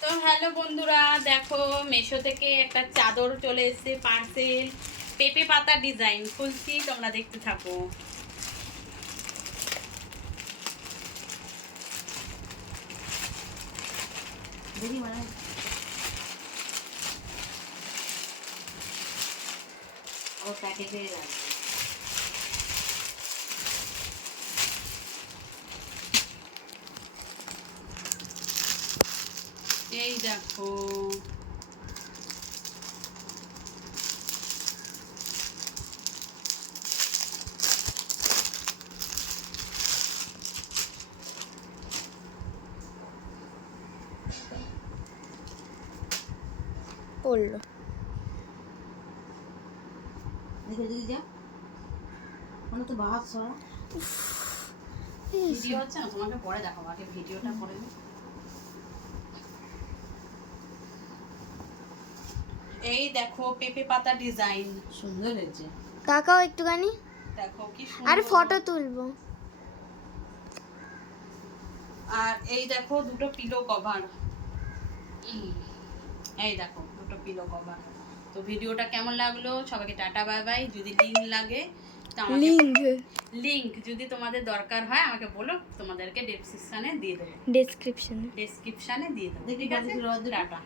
তো হ্যালো বন্ধুরা, দেখো মেশো থেকে একটা চাদর চলে এসেছে, পার্সেল, পেঁপে পাতা ডিজাইন, খুলছি, তোমরা দেখতে থাকো। ও প্যাকেটে রাখবে। এই দেখো। পড়ল। দেখে দেখি যা। মানে তো বাহাত সরা। ভিডিও হচ্ছে না তোমাকে পরে দেখাবো আগে ভিডিওটা করে এই দেখো পেঁপে পাতা ডিজাইন সুন্দর হয়েছে। কাকাও একটুখানি। দেখো কি সুন্দর। আর ফটো তুলবো। আর এই দেখো দুটো পিলো কভার এই দেখো দুটো পিলো কভার তো ভিডিওটা কেমন লাগল? সবাইকে টাটা বাই বাই যদি লিঙ্ক লাগে তো লিঙ্ক লিঙ্ক যদি তোমাদের দরকার হয় আমাকে বলো তোমাদেরকে ডেসক্রিপশনে দিয়ে দেবো। ডেসক্রিপশনে ডেসক্রিপশনে দিয়ে দেবো। ঠিক আছে? রোদ টাটা।